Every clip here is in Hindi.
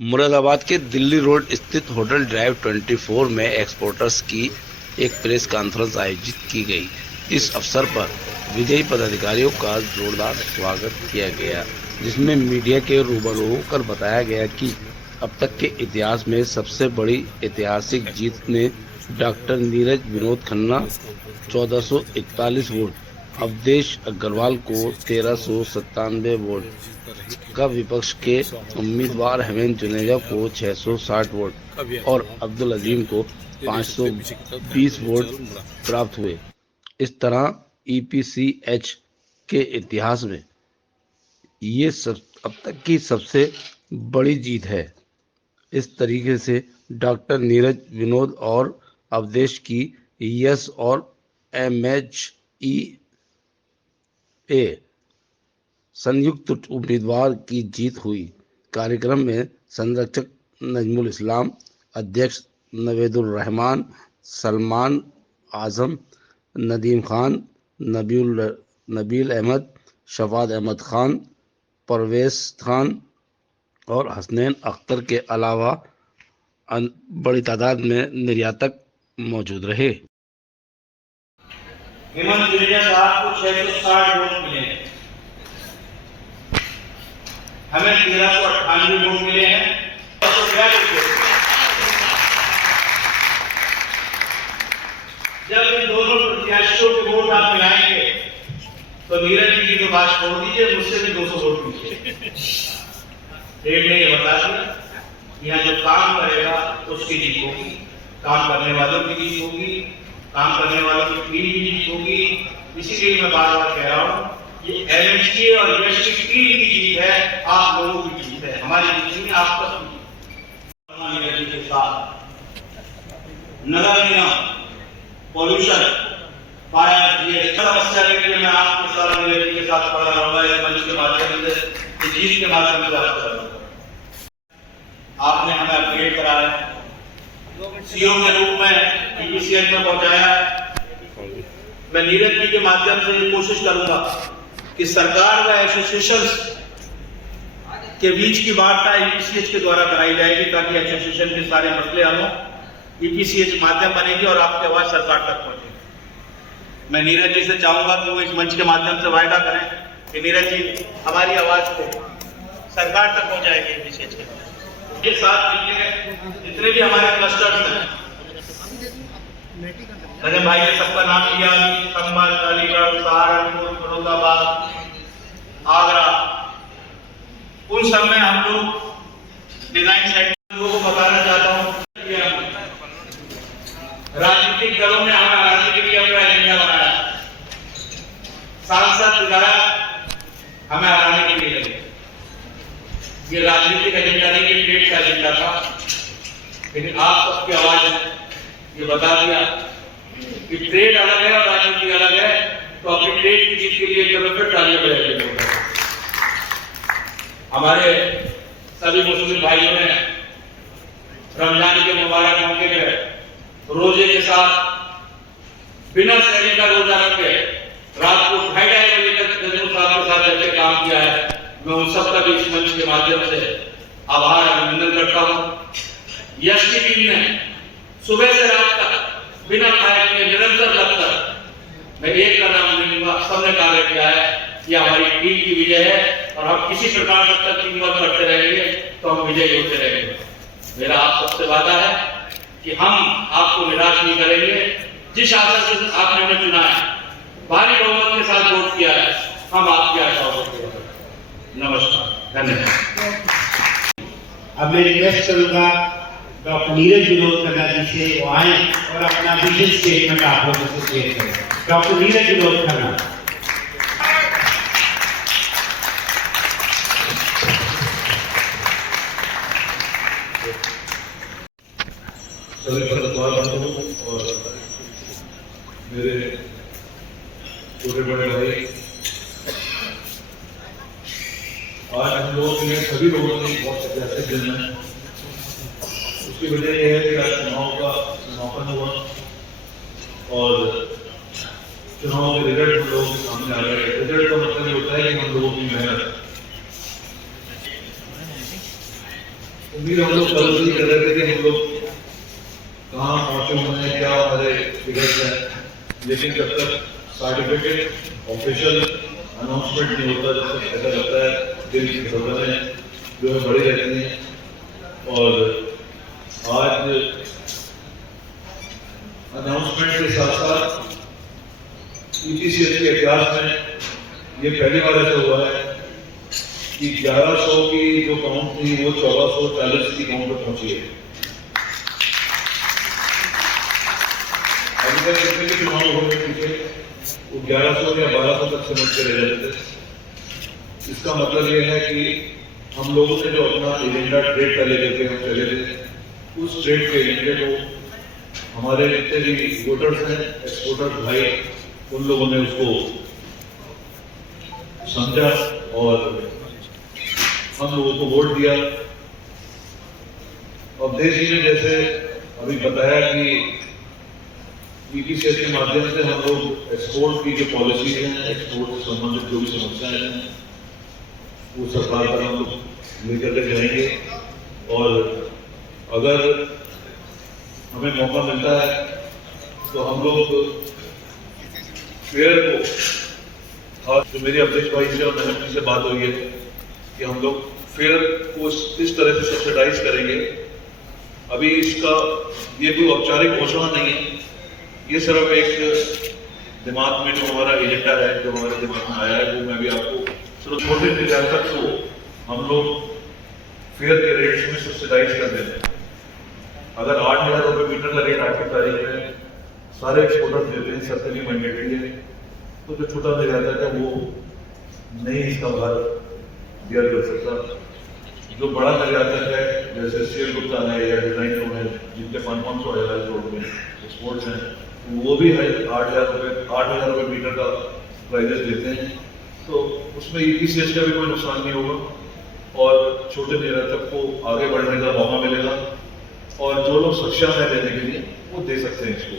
मुरादाबाद के दिल्ली रोड स्थित होटल ड्राइव 24 में एक्सपोर्टर्स की एक प्रेस कॉन्फ्रेंस आयोजित की गई। इस अवसर पर विजयी पदाधिकारियों का जोरदार स्वागत किया गया, जिसमें मीडिया के रूबरू होकर बताया गया कि अब तक के इतिहास में सबसे बड़ी ऐतिहासिक जीत ने डॉक्टर नीरज विनोद खन्ना 1441 वोट, अवधेश अग्रवाल को 1397 वोट का, विपक्ष के उम्मीदवार हेमंत जुनेजा को 660 वोट और अब्दुल अजीम को 520 वोट प्राप्त हुए। इस तरह ईपीसीएच के इतिहास में ये अब तक की सबसे बड़ी जीत है। इस तरीके से डॉक्टर नीरज विनोद और अवधेश की यस और MHEA संयुक्त उम्मीदवार की जीत हुई। कार्यक्रम में संरक्षक नजमुल इस्लाम, अध्यक्ष नवेदुर रहमान, सलमान आजम, नदीम खान, नबील अहमद, शफात अहमद खान, परवेज खान और हसनैन अख्तर के अलावा बड़ी तादाद में निर्यातक मौजूद रहे। हेमंत जुनेजा साहब को 660 वोट मिले, हमें 1398 वोट मिले हैं। जब इन दोनों प्रत्याशियों के वोट आप मिलाएंगे तो नीरज जी की तो बात छोड़ दीजिए, मुझसे भी 200 वोट मिले। रेड ने ये बता दिया, यहाँ जो काम करेगा उसकी जीत होगी, काम करने वालों की जीत होगी, काम करने वालों की टीम की जीत होगी। इसीलिए मैं बार बार कह रहा हूँ, ये MHEA और यश की टीम की जीत है, आप लोगों की जीत है, हमारी जीत नहीं, आपका नीरज के साथ नगर निगम, पॉल्यूशन, फायर, ये समस्या के लिए मैं आपके साथ नीरज के साथ खड़ा रहूंगा। इस मंच के माध्यम से, इस जीत के माध्यम से आपका रहूंगा। आपने हमें अपडेट कराया, सीओ के रूप में ईपीसीएच में पहुंचाया। मैं नीरज जी के माध्यम से ये कोशिश करूंगा कि सरकार व एसोसिएशन के बीच की वार्ता ईपीसीएच के द्वारा कराई जाएगी, ताकि एसोसिएशन के सारे मसले हल हों। ईपीसीएच माध्यम बनेगी और आपकी आवाज सरकार तक पहुंचेगी। मैं नीरज जी से चाहूंगा कि वो इस मंच के माध्यम से वायदा करें कि नीरज जी हमारी आवाज को सरकार तक पहुंचाएंगे। ईपीसीएच के साथ मिलकर जितने भी हमारे क्लस्टर्स हैं, मैंने भाई ने सबका नाम लिया, संभल, अलीगढ़, सहारनपुर, फिरोजाबाद, आगरा, उन सब में हम लोग डिजाइन सेंटर लोगों को बताना चाहता हूँ, राजनीतिक दलों में हमें हराने के लिए अपना एजेंडा बनाया, सांसद विधायक हमें हराने के लिए लगे। ये राजनीतिक एजेंडा नहीं, ये पेट का एजेंडा था, लेकिन आप सबकी आवाज ने ये बता दिया कि ट्रेड अलग है और राजनीति अलग है। तो अपनी ट्रेड की जीत के लिए जब फिर तालियां बजाइए। हमारे सभी मुस्लिम भाइयों ने रमजान के मुबारक मौके पे रोजे के साथ बिना सहरी का रोजा रखे रात को 2:30 बजे तक नजरुल साहब के साथ रहकर काम किया है। मैं उन सबका भी इस मंच के माध्यम से आभार अभिनंदन करता हूँ। यश की टीम ने सुबह से रात तक बिना खाए पिए निरंतर लगकर, मैं एक का नाम नहीं लूंगा, सबने कार्य किया है। यह हमारी टीम की विजय है और हम किसी प्रकार तक टीम वर्क करते रहेंगे तो हम विजयी होते रहेंगे। मेरा आप सबसे वादा है कि हम आपको निराश नहीं करेंगे। जिस आशा से आपने हमें चुना है, भारी बहुमत के साथ वोट किया है, हम आपकी आशाओं को पूरा करेंगे। नमस्कार, धन्यवाद। अब मैं रिक्वेस्ट करूंगा डॉक्टर नीरज विनोद खन्ना जी से वो आए और अपना विजन स्टेटमेंट आप लोगों से शेयर करें। डॉक्टर नीरज विनोद खन्ना। और मेरे छोटे बड़े भाई, आज हम लोग ने सभी लोगों ने बहुत ऐतिहासिक दिन है। उसकी वजह यह है कि आज चुनाव का समापन हुआ और चुनाव के रिजल्ट हम लोगों के सामने आ गए। रिजल्ट का मतलब ये होता है कि हम लोगों की मेहनत उम्मीद हम लोग कल से ही कर रहे थे कि हम लोग कहाँ पहुंचे हुए हैं, क्या हमारे फिगर्स हैं, लेकिन जब तक सर्टिफिकेट ऑफिशियल अनाउंसमेंट नहीं होता, जब तक ऐसा लगता है दिल की खबरें जो है बड़ी रहती हैं। और आज अनाउंसमेंट के साथ साथ ईपीसीएस के इतिहास में ये पहली बार ऐसा हुआ है कि 1100 की जो काउंट थी वो 1440 की काउंट पर पहुंची है। अभी तक जितने भी चुनाव हो रहे पीछे वो 1100 या 1200 तक समझ के रह जाते थे। इसका मतलब ये है कि हम लोगों ने जो अपना एजेंडा ट्रेड का लेकर के हम चले थे, उस ट्रेड के एजेंडे को हमारे जितने भी वोटर्स हैं, एक्सपोर्टर्स भाई, उन लोगों ने उसको समझा और हम लोगों को वोट दिया। अवधेश जी ने जैसे अभी बताया कि ईपीसीएस के माध्यम से हम लोग एक्सपोर्ट की जो पॉलिसी है, एक्सपोर्ट से संबंधित जो भी समस्याएं हैं, वो सरकार पर हम लोग लेकर के जाएंगे। और अगर हमें मौका मिलता है तो हम लोग फेयर को, और जो मेरे अवधेश भाई से और मैनेजमेंट से बात हुई है कि हम लोग फेयर को इस तरह से सब्सिडाइज करेंगे। अभी इसका ये कोई औपचारिक घोषणा नहीं है, ये सिर्फ एक दिमाग में जो हमारा एजेंडा है, जो हमारे दिमाग में आया है, वो मैं भी आपको सिर्फ छोटे निर्यातक को हम लोग फेयर के रेट्स में सब्सिडाइज कर देते हैं। अगर 8,000 रुपये मीटर का रेट आज की तारीख में सारे एक्सपोर्टर देते हैं, सरकारी मैंडेटरी है, तो जो छोटा निर्यातक है वो नहीं इसका भार बियर कर सकता। जो बड़ा निर्यातक है जैसे सेल गुप्ता है या डिजाइन है, जिनके 500-500 करोड़ में एक्सपोर्ट्स हैं, वो भी है 8,000 रुपये मीटर का प्राइजेस देते हैं। तो उसमें ईपीसीएस का भी कोई नुकसान नहीं होगा और छोटे निर्यातक को आगे बढ़ने का मौका मिलेगा और जो लोग सक्षम है देने के लिए वो दे सकते हैं इसको।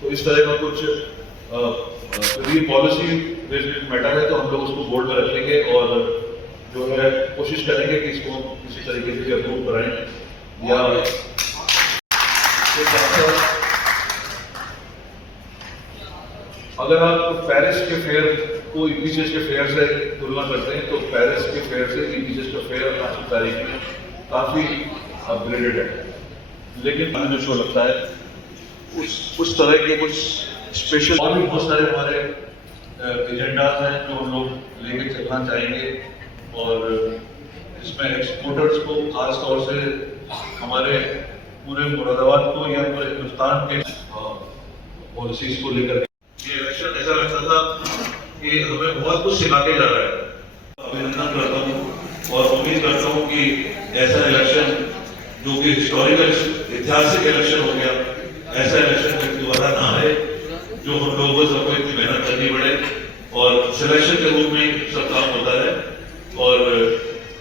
तो इस तरह का कुछ ये पॉलिसी मैटर है तो हम लोग उसको बोर्ड में रखेंगे और जो है कोशिश करेंगे कि इसको हम किसी तरीके से अप्रूव कराएं। या अगर आप पेरिस के फेयर को ईपीसीएस के फेयर से तुलना करते हैं तो पेरिस के फेयर से ईपीसीएस का फेयर आज की तारीख में काफी अपग्रेडेड है, लेकिन हमें जो शो लगता है उस तरह के कुछ स्पेशल और भी बहुत सारे हमारे एजेंडाज हैं जो हम लोग लेके चलना चाहेंगे। और इसमें एक्सपोर्टर्स को खास तौर से हमारे पूरे मुरादाबाद को या पूरे हिंदुस्तान के पॉलिसीज को लेकर ये इलेक्शन ऐसा लगता था कि हमें बहुत कुछ सिखा के जा रहा है। अभिनंदन करता हूँ और उम्मीद करता हूँ कि ऐसा इलेक्शन जो कि हिस्टोरिकल ऐतिहासिक इलेक्शन हो गया, ऐसा इलेक्शन फिर दोबारा ना आए, जो हम लोगों को सबको इतनी मेहनत करनी पड़े और सिलेक्शन के रूप में सब काम होता है। और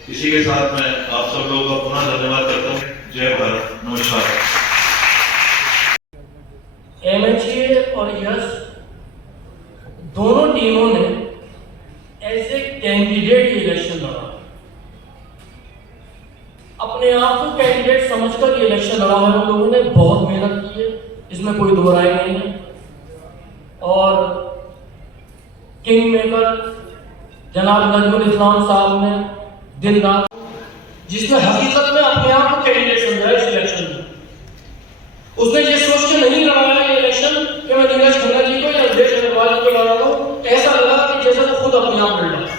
इसी के साथ मैं आप सब लोगों का पुनः धन्यवाद करता हूँ। जय भारत, नमस्कार। एमएचए और यश दोनों टीमों ने एज ए कैंडिडेट इलेक्शन लड़ा, अपने आप को कैंडिडेट समझकर ये इलेक्शन लड़ा है। उन लोगों ने बहुत मेहनत की है, इसमें कोई दो राय नहीं है। और किंग मेकर जनाब नजमुल इस्लाम साहब ने दिन रात, जिसने हकीकत में अपने आप को कैंडिडेट समझा इस इलेक्शन में, उसने ये सोच के नहीं लड़ाया ये इलेक्शन कि मैं नीरज खन्ना जी को या अवधेश अग्रवाल जी को लड़ा रहा हूँ। ऐसा लगा कि जैसे वो खुद अपने आप लड़ रहा।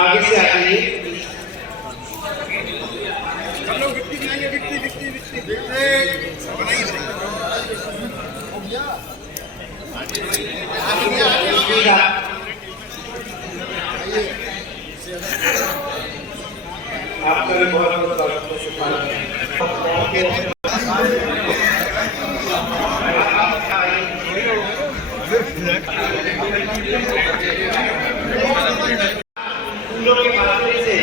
आगे से आइए। आपका भी बहुत बहुत फूलों के माध्यम से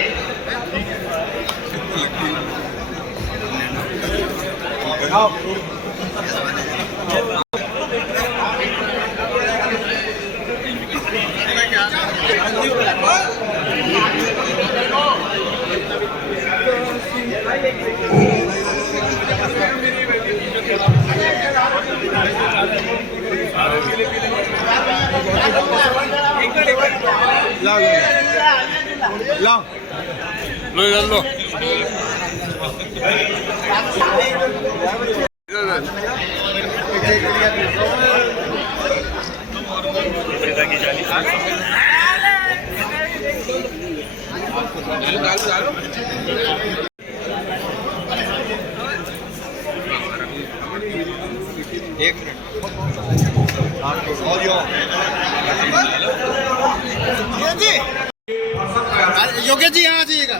योगेश जी यहाँ आइएगा।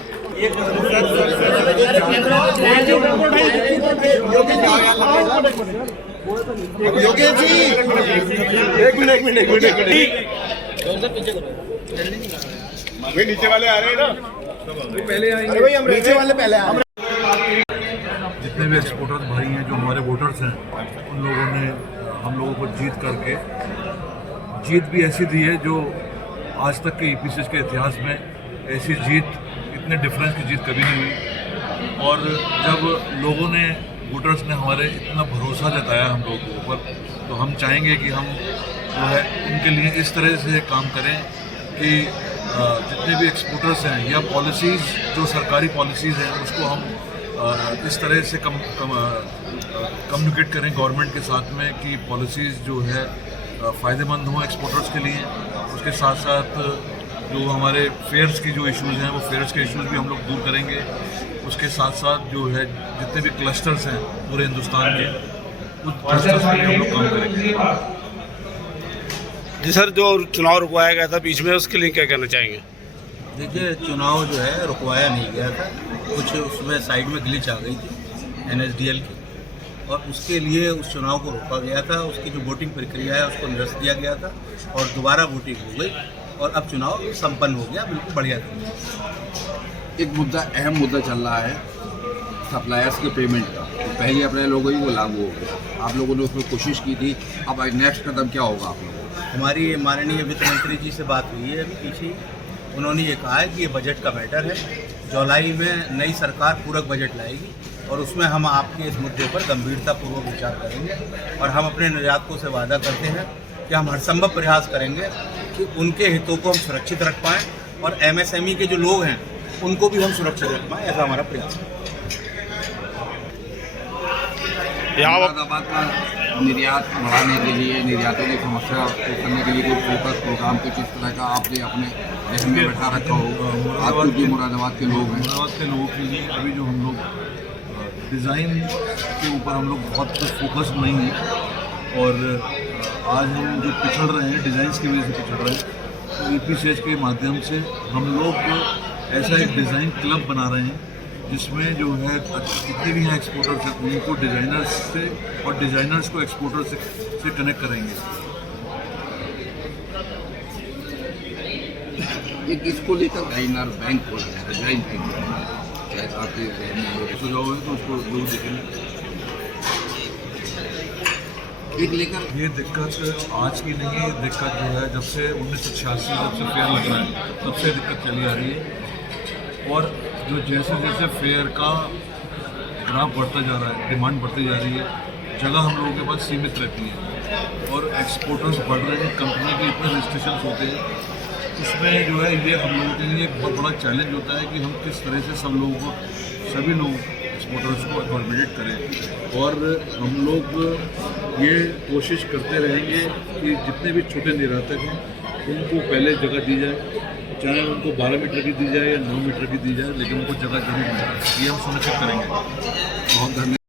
योगेश जी एक मिनट भाई नीचे वाले आ रहे हैं ना, पहले आएंगे। अरे भाई हम नीचे वाले पहले आ रहे हैं। जितने भी एक्सपोर्टर्स भाई हैं, जो हमारे वोटर्स हैं, उन लोगों ने हम लोगों को जीत भी ऐसी दी है जो आज तक के ईपीसीएस के इतिहास में ऐसी जीत, इतने डिफरेंस की जीत कभी नहीं हुई। और जब लोगों ने, वोटर्स ने हमारे इतना भरोसा जताया हम लोगों के ऊपर, तो हम चाहेंगे कि हम जो है उनके लिए इस तरह से काम करें कि जितने भी एक्सपोर्टर्स हैं या पॉलिसीज़, जो सरकारी पॉलिसीज़ हैं, उसको हम इस तरह से कम्युनिकेट करें गवर्नमेंट के साथ में कि पॉलिसीज़ जो है फ़ायदेमंद हों एक्सपोर्टर्स के लिए। उसके साथ साथ जो हमारे फेयर्स की जो इश्यूज़ हैं, वो फेयर्स के इश्यूज़ भी हम लोग दूर करेंगे। उसके साथ साथ जो है जितने भी क्लस्टर्स हैं पूरे हिंदुस्तान के, उन क्लस्टर्स के लिए हम लोग काम करेंगे। जी सर, जो चुनाव रुकवाया गया था बीच में, उसके लिए क्या कहना चाहेंगे? देखिए, चुनाव जो है रुकवाया नहीं गया था, कुछ उसमें साइड में ग्लिच आ गई थी NSDL की, और उसके लिए उस चुनाव को रोका गया था। उसकी जो वोटिंग प्रक्रिया है उसको निरस्त दिया गया था और दोबारा वोटिंग हो गई और अब चुनाव संपन्न हो गया, बिल्कुल बढ़िया था। एक मुद्दा, अहम मुद्दा चल रहा है सप्लायर्स के पेमेंट का। तो 1 अप्रैल हो गई, वो लागू हो गया। आप लोगों ने उसमें कोशिश की थी, अब नेक्स्ट कदम क्या होगा आप लोगों का? हमारी माननीय वित्त मंत्री जी से बात हुई है अभी पीछे, उन्होंने ये कहा है कि ये बजट का मैटर है, जुलाई में नई सरकार पूरक बजट लाएगी और उसमें हम आपके इस मुद्दे पर गंभीरतापूर्वक विचार करेंगे। और हम अपने निर्यातकों से वादा करते हैं कि हम हर संभव प्रयास करेंगे कि उनके हितों को हम सुरक्षित रख पाएँ और MSME के जो लोग हैं उनको भी हम सुरक्षित रख पाएँ, ऐसा हमारा प्रयास है। मुरादाबाद का निर्यात बढ़ाने के लिए, निर्यातों की समस्या को करने के लिए कोई फोकस प्रोग्राम कुछ इस तरह का आपने अपने जहन में बैठा रखा हो? आप जो मुरादाबाद के लोग हैं, मुरादाबाद के लोगों के लिए अभी जो हम लोग डिज़ाइन के ऊपर हम लोग बहुत फोकस नहीं है, और आज हम जो पिछड़ रहे हैं डिज़ाइंस की वजह से पिछड़ रहे हैं, तो ईपीसीएस के माध्यम से हम लोग ऐसा एक डिज़ाइन क्लब बना रहे हैं जिसमें जो है जितने भी हैं एक्सपोर्टर्स हैं उनको डिज़ाइनर्स से, और डिज़ाइनर्स को एक्सपोर्टर्स से कनेक्ट करेंगे। एक इसको लेकर डिज़ाइनर बैंक खोला जाएगा, डिज़ाइन बैंक, आपके सुझाव है तो उसको लोग देखेंगे। एक लेकर ये दिक्कत आज की नहीं है, दिक्कत जो है जब से 1986 जब से फेयर लग रहा है तब से दिक्कत चली आ रही है। और जो जैसे जैसे फेयर का ग्राफ बढ़ता जा रहा है, डिमांड बढ़ती जा रही है, जगह हम लोगों के पास सीमित रहती है और एक्सपोर्टर्स बढ़ रहे हैं, कंपनी के इतने रजिस्ट्रेशन होते हैं। इसमें जो है ये हम लोगों के लिए एक बहुत बड़ा चैलेंज होता है कि हम किस तरह से सब लोगों को, सभी लोग एक्सपोर्टर्स को अकोमोडेट करें। और हम लोग ये कोशिश करते रहेंगे कि जितने भी छोटे निर्यातक हैं उनको पहले जगह दी जाए, चाहे उनको 12 मीटर की दी जाए या 9 मीटर की दी जाए, लेकिन उनको जगह जरूर मिले, ये हम सुनिश्चित करेंगे। बहुत धन्यवाद।